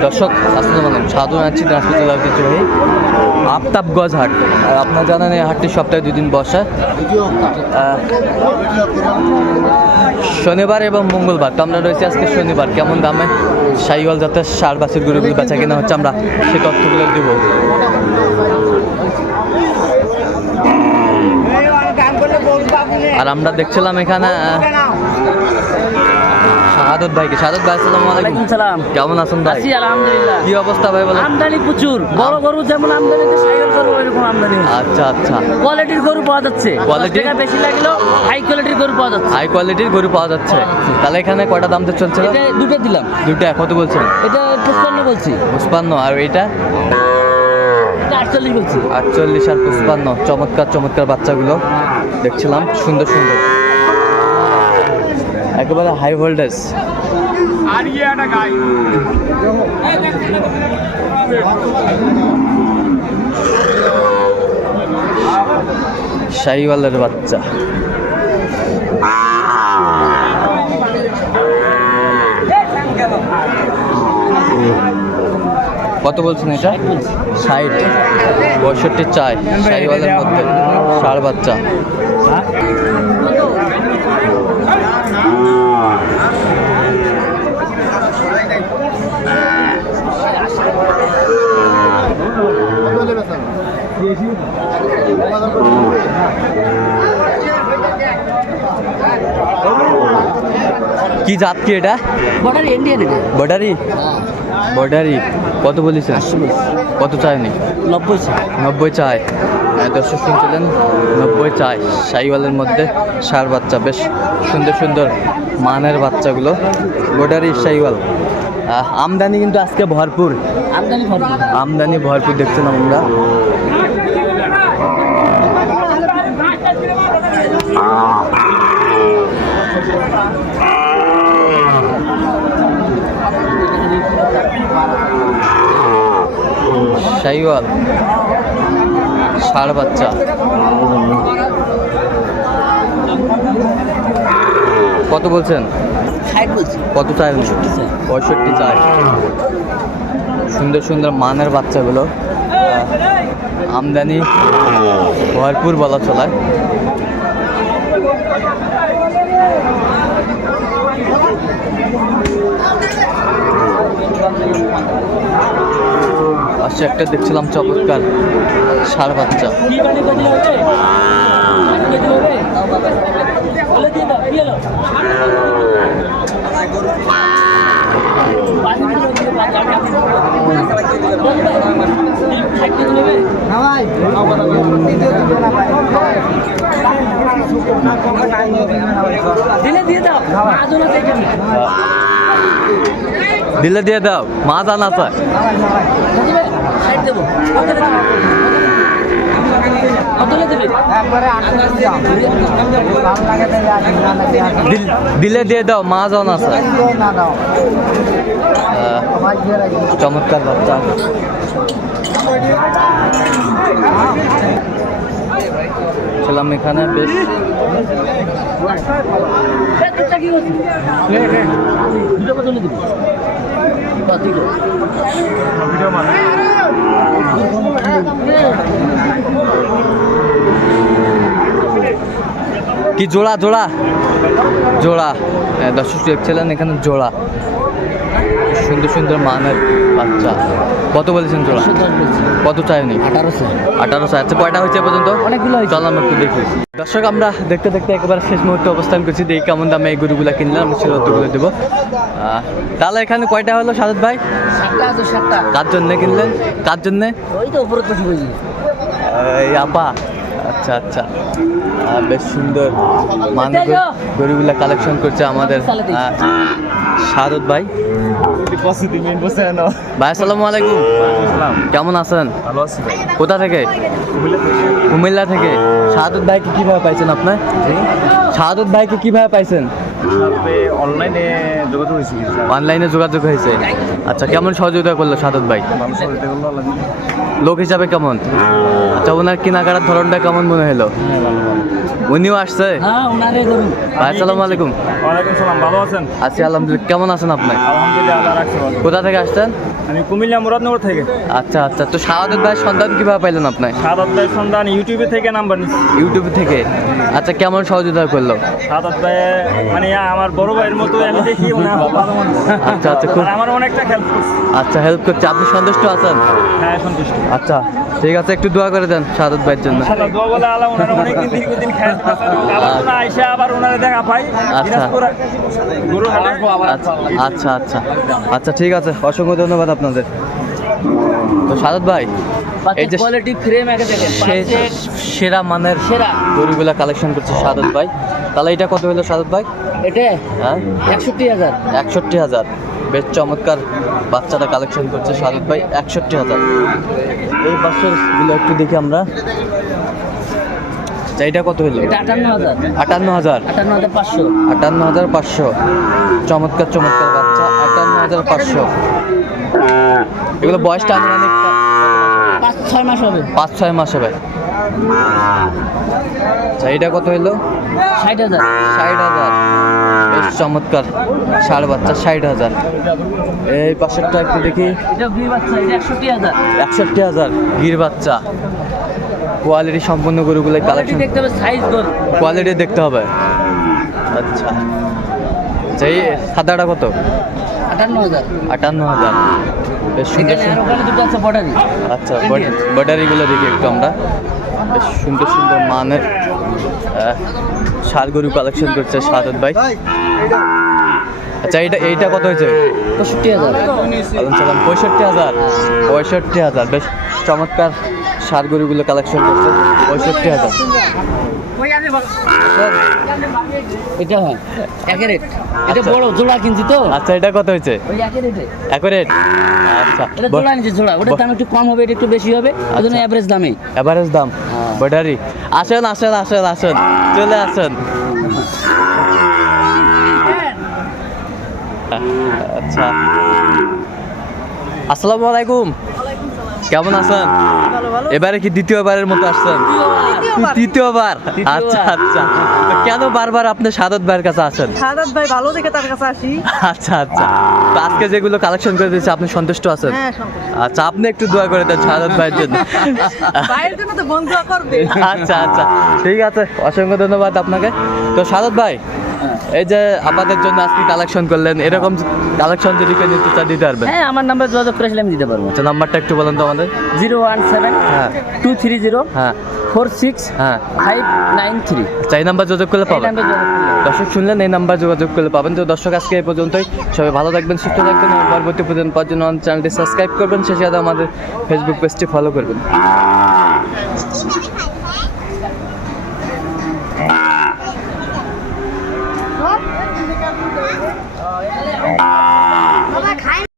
দর্শক, আসসালামু আলাইকুম। সাধু আছি ট্রান্সপোর্ট ঐতিহ্যবাহী আফতাবগঞ্জ হাট। আর আপনারা জানেন এই হাটটি সপ্তাহে দুই দিন বসে। শনিবার এবং মঙ্গলবার। তো আমরা রয়েছি আজকে শনিবার। কেমন দামে সাইওয়াল জাতের সার বাছুর গরুগুলো বেচা কেনা হচ্ছে, আমরা সে তথ্যগুলো দেব। আর আমরা দেখছিলাম এখানে শাহাদত ভাইকে শাহাদত ভাই আসসালামু আলাইকুম। সালাম। কেমন আছেন ভাই? আছি আলহামদুলিল্লাহ। কি অবস্থা ভাই বলেন? আমদানি প্রচুর। বড় গরু যেমন আমদানি হচ্ছে সাইকেল গরু ওইরকম আমদানি আচ্ছা আচ্ছা। কোয়ালিটির গরু পাওয়া যাচ্ছে? কোয়ালিটি বেশি লাগলেও হাই কোয়ালিটির গরু পাওয়া যাচ্ছে। হাই কোয়ালিটির গরু পাওয়া যাচ্ছে। তাহলে এখানে কয়টা দাম তো চলছে এটা দুটো দিলাম। দুটো কত বলছেন? এটা পঁচপান্ন বলছি। পুষ্পান্ন আর এটা? এটা আটচল্লিশ বলছি। আটচল্লিশ আর পুষ্পান্ন চমৎকার চমৎকার বাচ্চাগুলো দেখছিলাম। সুন্দর সুন্দর। একেবারে হাই ভোল্টেজ শাহিওয়ালের বাচ্চা। কত বলছেন এটা? ষাট। পঁয়ষট্টি চাই শাহিওয়ালের মধ্যে। ষাড় বাচ্চা। কি জাত কি এটা? বর্ডার ইন্ডিয়ান এটা। বর্ডারি বর্ডারি কত বলেছেন কত চায়নি নব্বই নব্বই চাই হ্যাঁ, দর্শক শুনছিলেন? নব্বই চাই সাইওয়ালের মধ্যে সার বাচ্চা বেশ সুন্দর সুন্দর মানের বাচ্চাগুলো। গোটারি সাইওয়াল। আমদানি কিন্তু আজকে ভরপুর। আমদানি ভরপুর। আমদানি ভরপুর দেখছিলাম আমরা। সাইওয়াল। ষাড় বাচ্চা কত বলছেন? কত চাই। পঁয়ষট্টি চাই। সুন্দর সুন্দর মানের বাচ্চাগুলো। আমদানি ভরপুর বলা চলায় পাশে একটা দেখছিলাম চমৎকার ষাড় বাচ্চা। দিলে দিয়ে দাও মা জানা চায় সাইড দেবো। কতলে দেবে? দিল- দিলে দিয়ে দাও মা জানা চায় আহ, চমৎকার বাচ্চা ছিলাম এখানে বেশ। দুটা কি জোড়া জোড়া? জোড়া। হ্যাঁ, দর্শক দেখছিলেন এখানে জোড়া। সুন্দর সুন্দর মানের বাচ্চা। কত বলেছেন জোড়া কত চাইনি আঠারোশো। আঠারোশো। আচ্ছা কয়টা হয়েছে পর্যন্ত? অনেকগুলো হয়েছে। চল আমরা একটু দেখি। দর্শক আমরা দেখতে দেখতে একেবারে শেষ মুহূর্তে অবস্থান করছি। দেখি কেমন দামে এই গরুগুলা কিনলাম। আমরা সেটা উত্তরগুলো দেবো। তাহলে এখানে কয়টা হলো সাজত ভাই? কার জন্যে কিনলেন? কার জন্যে? ওই তো উপরে তো এই আপা। আচ্ছা আচ্ছা। বেশ সুন্দর মানুষ গরুগুলা কালেকশন করছে আমাদের সাদত ভাই। ভাই আসসালামু আলাইকুম। কেমন আছেন? কোথা থেকে? কুমিল্লা থেকে। সাদত ভাইকে কীভাবে পাইছেন আপনার? সাদত ভাইকে কীভাবে পাইছেন? অনলাইনে যোগাযোগ হয়েছে অনলাইনে যোগাযোগ হয়েছে। আচ্ছা কেমন সহযোগিতা করল সাদত ভাই। লোক হিসাবে কেমন? আচ্ছা ওনার কেনাকাটার ধরনটা কেমন মনে হলো? উনিও আসছে? হ্যাঁ ভাই আসসালামু আলাইকুম। ওয়ালাইকুম সালাম ভালো আছেন? আছি আলহামদুলিল্লাহ। কেমন আছেন আপনি? আলহামদুলিল্লাহ কোথা থেকে আসছেন? আমি কুমিল্লা মুরাদনগর থেকে। আচ্ছা আচ্ছা। তো শাহাদত ভাইয়ের সন্ধান কীভাবে পাইলেন আপনি? সাদাত ভাই সন্ধান ইউটিউবে থেকে নাম্বার নিচ্ছি ইউটিউব থেকে? আচ্ছা কেমন সহযোগিতা করল? সাদাত ভাই মানে আমার বড় ভাইয়ের মতো আমি দেখি মানুষ আচ্ছা আচ্ছা খুব আমার অনেকটা হেল্প করছে। আচ্ছা হেল্প করছে। আপনি সন্তুষ্ট আছেন? হ্যাঁ সন্তুষ্ট। আচ্ছা ঠিক আছে একটু দোয়া করে দেন শাহাদত ভাইয়ের জন্য। ইনশাআল্লাহ দোয়া বলে ওনারা অনেকদিন দীর্ঘদিন খেয়াল আবার আইসা আবার ওনারা দেখা পাই। আচ্ছা। আচ্ছা আচ্ছা আচ্ছা। আচ্ছা ঠিক আছে অসংখ্য ধন্যবাদ আপনাদের। তো সাদত ভাই এই যে কোয়ালিটি ফ্রেম একে দেখেন। সে- সেরা মানের সেরা। গরুগুলা কালেকশন করছে সাদত ভাই। তাহলে এটা কত হলো সাদত ভাই? এটা হ্যাঁ? একষট্টি হাজার। একষট্টি হাজার। বেশ চমৎকার বাচ্চাটা কালেকশন করছে সাদত ভাই একষট্টি হাজার। এই বাচ্চারগুলো একটু দেখি আমরা। আচ্ছা, এটা কত হলো আটান্ন হাজার। আটান্ন হাজার। আটান্ন হাজার পাঁচশো। আটান্ন হাজার পাঁচশো। চমৎকার চমৎকার বাচ্চা আটান্ন হাজার পাঁচশো। এগুলো বয়সটা আনুমানিক পাঁচ ছয় মাস হবে। পাঁচ ছয় মাস হবে। আচ্ছা এটা কত হলো ষাট হাজার। ষাট হাজার। বেশ চমৎকার। ষাট বাচ্চা ষাট হাজার। এই পাশেরটা একটু দেখি। একষট্টি হাজার। গির বাচ্চা। কোয়ালিটি সম্পন্ন গরুগুলো কালেকশন দেখতে হবে সাইজ কোয়ালিটি দেখতে হবে। আচ্ছা। এই সাদাটা কত? আটান্ন হাজার। আটান্ন হাজার। বেশ সুন্দর। আচ্ছা ব্যাটারিগুলো দেখি একটু আমরা। বেশ সুন্দর সুন্দর মানের ষাড় গরু কালেকশন করছে সাদত ভাই। আচ্ছা এইটা এইটা কত হয়েছে? পঁয়ষট্টি হাজার। সালাম পঁয়ষট্টি হাজার? পঁয়ষট্টি হাজার বেশ চমৎকার ষাড় গরুগুলো কালেকশন করছে। পঁয়ষট্টি হাজার। এটা হয় রেট এটা বড় জোড়া কিনছি তো। আচ্ছা এটা কত হয়েছে? ওই রেটে আচ্ছা এটা জোড়া নিচে জোড়া। ওটার দাম একটু কম হবে এটা একটু বেশি হবে। ওই জন্য আচ্ছা। অ্যাভারেজ দামেই। এভারেজ দাম। হ্যাঁ। ব্যাটারি। আসেন আসেন আসেন আসেন। চলে আসেন। আচ্ছা। আসসালামু আলাইকুম। কেমন আছেন? এবারে কি দ্বিতীয়বারের মতো আসছেন? তৃতীয়বার। আচ্ছা আচ্ছা। তো কেন বারবার আপনি সাদত ভাইয়ের কাছে আসেন? সাদাত ভাই ভালো দেখে তার কাছে আসি। আচ্ছা আচ্ছা। তো আজকে যেগুলো কালেকশন করে দিয়েছে আপনি সন্তুষ্ট আছেন? হ্যাঁ আচ্ছা আপনি একটু দোয়া করে দেন সাদত ভাইয়ের জন্য। ভাইয়ের জন্য তো বন্ধু করবে। আচ্ছা আচ্ছা। ঠিক আছে অসংখ্য ধন্যবাদ আপনাকে। তো সাদত ভাই এই যে আমাদের জন্য আজকে কালেকশন করলেন এরকম কালেকশন যদি কেউ নিতে চান দিতে পারবেন? হ্যাঁ আমার নাম্বার যোগাযোগ করেছিলাম আমি দিতে পারব। আচ্ছা নাম্বারটা একটু বলেন তো আমাদের। জিরো ওয়ান সেভেন হ্যাঁ। টু থ্রি জিরো হ্যাঁ। ফোর সিক্স হ্যাঁ। Five nine three. আচ্ছা এই নাম্বার যোগাযোগ করলে পাবেন। দর্শক শুনলেন এই নাম্বার যোগাযোগ করলে পাবেন। তো দর্শক আজকে এই পর্যন্তই। সবাই ভালো থাকবেন সুস্থ থাকবেন। পরবর্তী পর্যন্ত পাওয়ার জন্য চ্যানেলটি সাবস্ক্রাইব করবেন। সেই সাথে আমাদের ফেসবুক পেজটি ফলো করবেন।